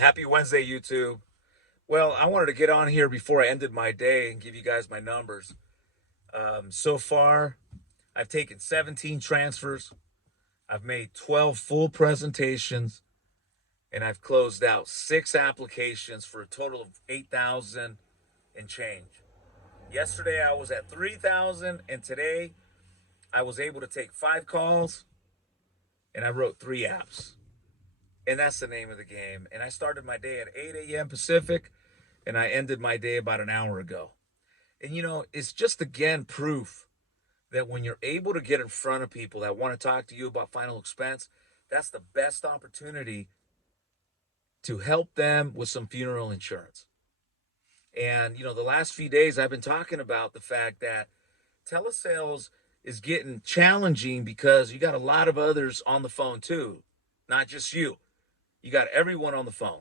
Happy Wednesday, YouTube. Well, I wanted to get on here before I ended my day and give you guys my numbers. So far, I've taken 17 transfers, I've made 12 full presentations, and I've closed out 6 applications for a total of 8,000 and change. Yesterday, I was at 3,000, and today, I was able to take 5 calls and I wrote 3 apps. And that's the name of the game. And I started my day at 8 a.m. Pacific, and I ended my day about an hour ago. And it's just again proof that when you're able to get in front of people that want to talk to you about final expense, that's the best opportunity to help them with some funeral insurance. And the last few days I've been talking about the fact that telesales is getting challenging because you got a lot of others on the phone too, not just you. You got everyone on the phone,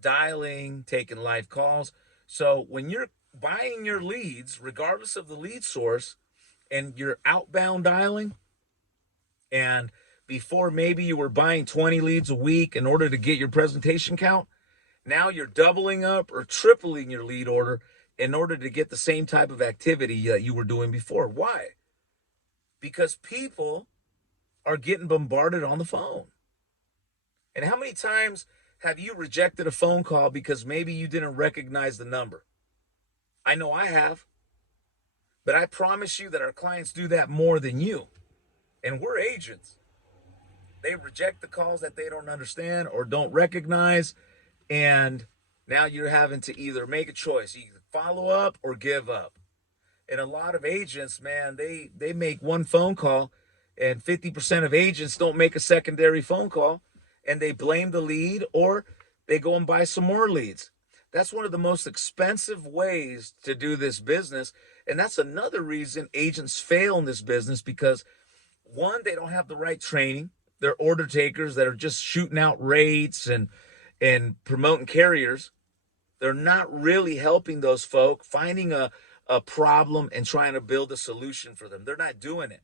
dialing, taking live calls. So when you're buying your leads, regardless of the lead source, and you're outbound dialing, and before maybe you were buying 20 leads a week in order to get your presentation count, now you're doubling up or tripling your lead order in order to get the same type of activity that you were doing before. Why? Because people are getting bombarded on the phone. And how many times have you rejected a phone call because maybe you didn't recognize the number? I know I have. But I promise you that our clients do that more than you. And we're agents. They reject the calls that they don't understand or don't recognize. And now you're having to either make a choice, either follow up or give up. And a lot of agents, man, they make one phone call, and 50% of agents don't make a secondary phone call. And they blame the lead, or they go and buy some more leads. That's one of the most expensive ways to do this business. And that's another reason agents fail in this business, because one, they don't have the right training. They're order takers that are just shooting out rates and promoting carriers. They're not really helping those folk, finding a problem and trying to build a solution for them. They're not doing it.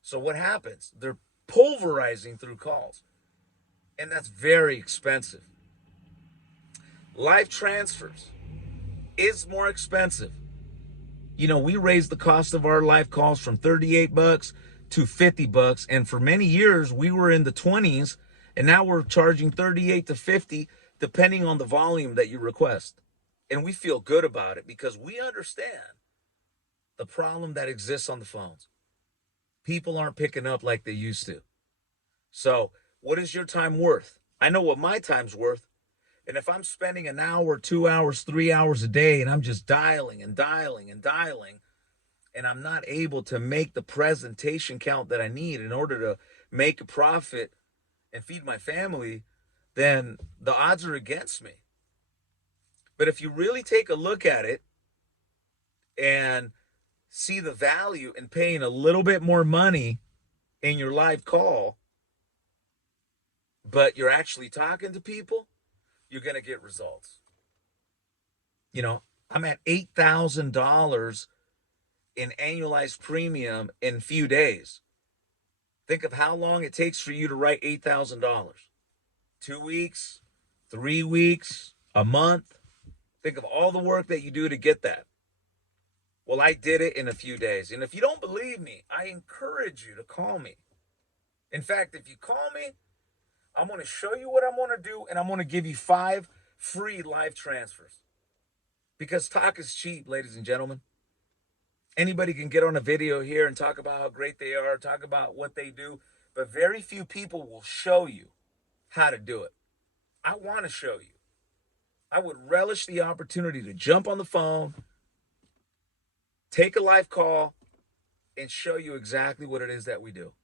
So what happens? They're pulverizing through calls. And that's very expensive. Live transfers is more expensive. We raised the cost of our live calls from $38 to $50. And for many years, we were in the 20s. And now we're charging 38 to 50, depending on the volume that you request. And we feel good about it because we understand the problem that exists on the phones. People aren't picking up like they used to. So what is your time worth? I know what my time's worth. And if I'm spending an hour, 2 hours, 3 hours a day, and I'm just dialing and dialing and dialing, and I'm not able to make the presentation count that I need in order to make a profit and feed my family, then the odds are against me. But if you really take a look at it and see the value in paying a little bit more money in your live call, but you're actually talking to people, you're going to get results. I'm at $8,000 in annualized premium in a few days. Think of how long it takes for you to write $8,000. 2 weeks, 3 weeks, a month. Think of all the work that you do to get that. Well, I did it in a few days. And if you don't believe me, I encourage you to call me. In fact, if you call me, I'm going to show you what I'm going to do, and I'm going to give you 5 free live transfers. Because talk is cheap, ladies and gentlemen. Anybody can get on a video here and talk about how great they are, talk about what they do, but very few people will show you how to do it. I want to show you. I would relish the opportunity to jump on the phone, take a live call, and show you exactly what it is that we do.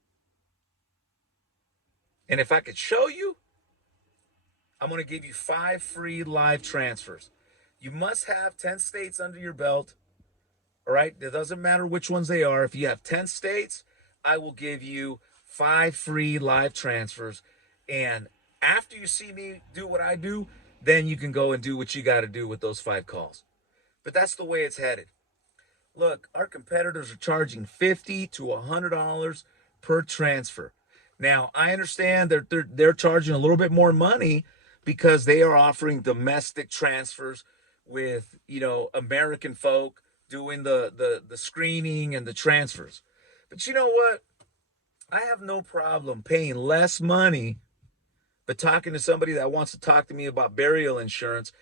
And if I could show you, I'm going to give you 5 free live transfers. You must have 10 states under your belt. All right? It doesn't matter which ones they are. If you have 10 states, I will give you 5 free live transfers. And after you see me do what I do, then you can go and do what you got to do with those 5 calls. But that's the way it's headed. Look, our competitors are charging $50 to $100 per transfer. Now, I understand they're charging a little bit more money, because they are offering domestic transfers with, American folk doing the screening and the transfers. But you know what? I have no problem paying less money, but talking to somebody that wants to talk to me about burial insurance,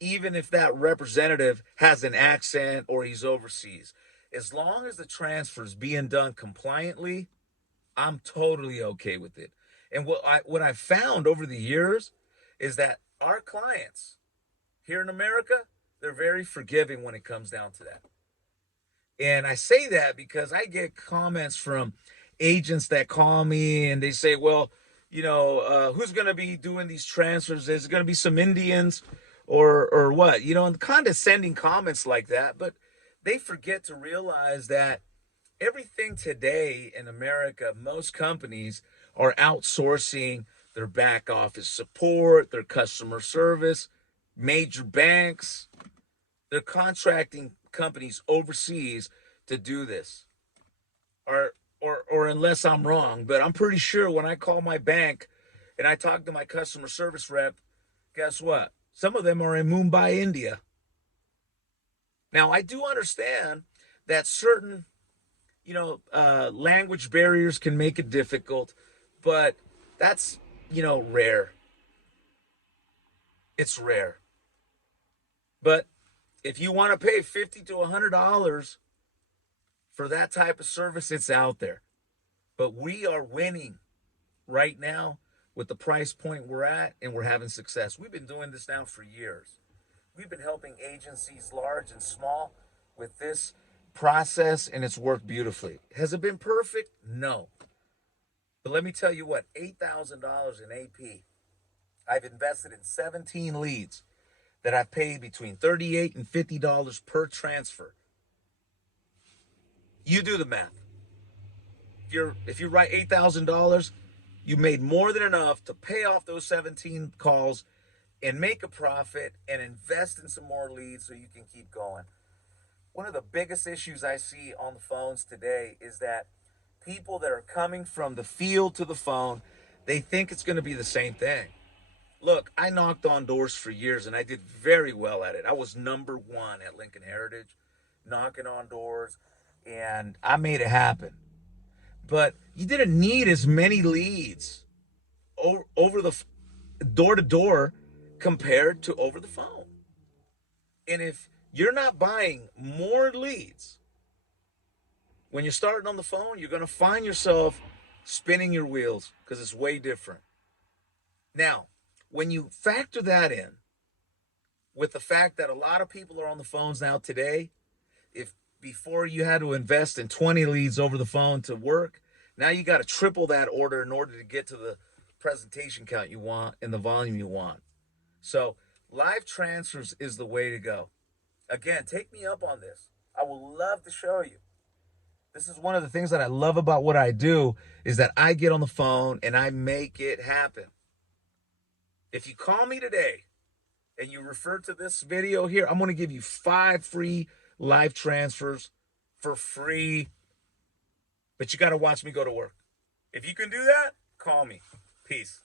even if that representative has an accent or he's overseas. As long as the transfer's being done compliantly, I'm totally okay with it. And what I've found over the years is that our clients here in America, they're very forgiving when it comes down to that. And I say that because I get comments from agents that call me and they say, well, who's going to be doing these transfers? Is it going to be some Indians or what? And condescending comments like that. But they forget to realize that everything today in America, most companies are outsourcing their back office support, their customer service, major banks. They're contracting companies overseas to do this. Or unless I'm wrong, but I'm pretty sure when I call my bank and I talk to my customer service rep, guess what? Some of them are in Mumbai, India. Now, I do understand that certain, language barriers can make it difficult, but that's, rare. It's rare. But if you want to pay $50 to $100 for that type of service, it's out there. But we are winning right now with the price point we're at, and we're having success. We've been doing this now for years. We've been helping agencies large and small with this process, and it's worked beautifully. Has it been perfect? No. But let me tell you what, $8,000 in AP. I've invested in 17 leads that I've paid between $38 and $50 per transfer. You do the math. If you write $8,000, you made more than enough to pay off those 17 calls and make a profit and invest in some more leads so you can keep going. One of the biggest issues I see on the phones today is that people that are coming from the field to the phone, they think it's going to be the same thing. Look, I knocked on doors for years and I did very well at it. I was number one at Lincoln Heritage, knocking on doors, and I made it happen. But you didn't need as many leads over the door to door compared to over the phone. And if you're not buying more leads when you're starting on the phone, you're going to find yourself spinning your wheels because it's way different. Now, when you factor that in with the fact that a lot of people are on the phones now today, if before you had to invest in 20 leads over the phone to work, now you got to triple that order in order to get to the presentation count you want and the volume you want. So live transfers is the way to go. Again, take me up on this. I would love to show you. This is one of the things that I love about what I do is that I get on the phone and I make it happen. If you call me today and you refer to this video here, I'm going to give you 5 free live transfers for free. But you got to watch me go to work. If you can do that, call me. Peace.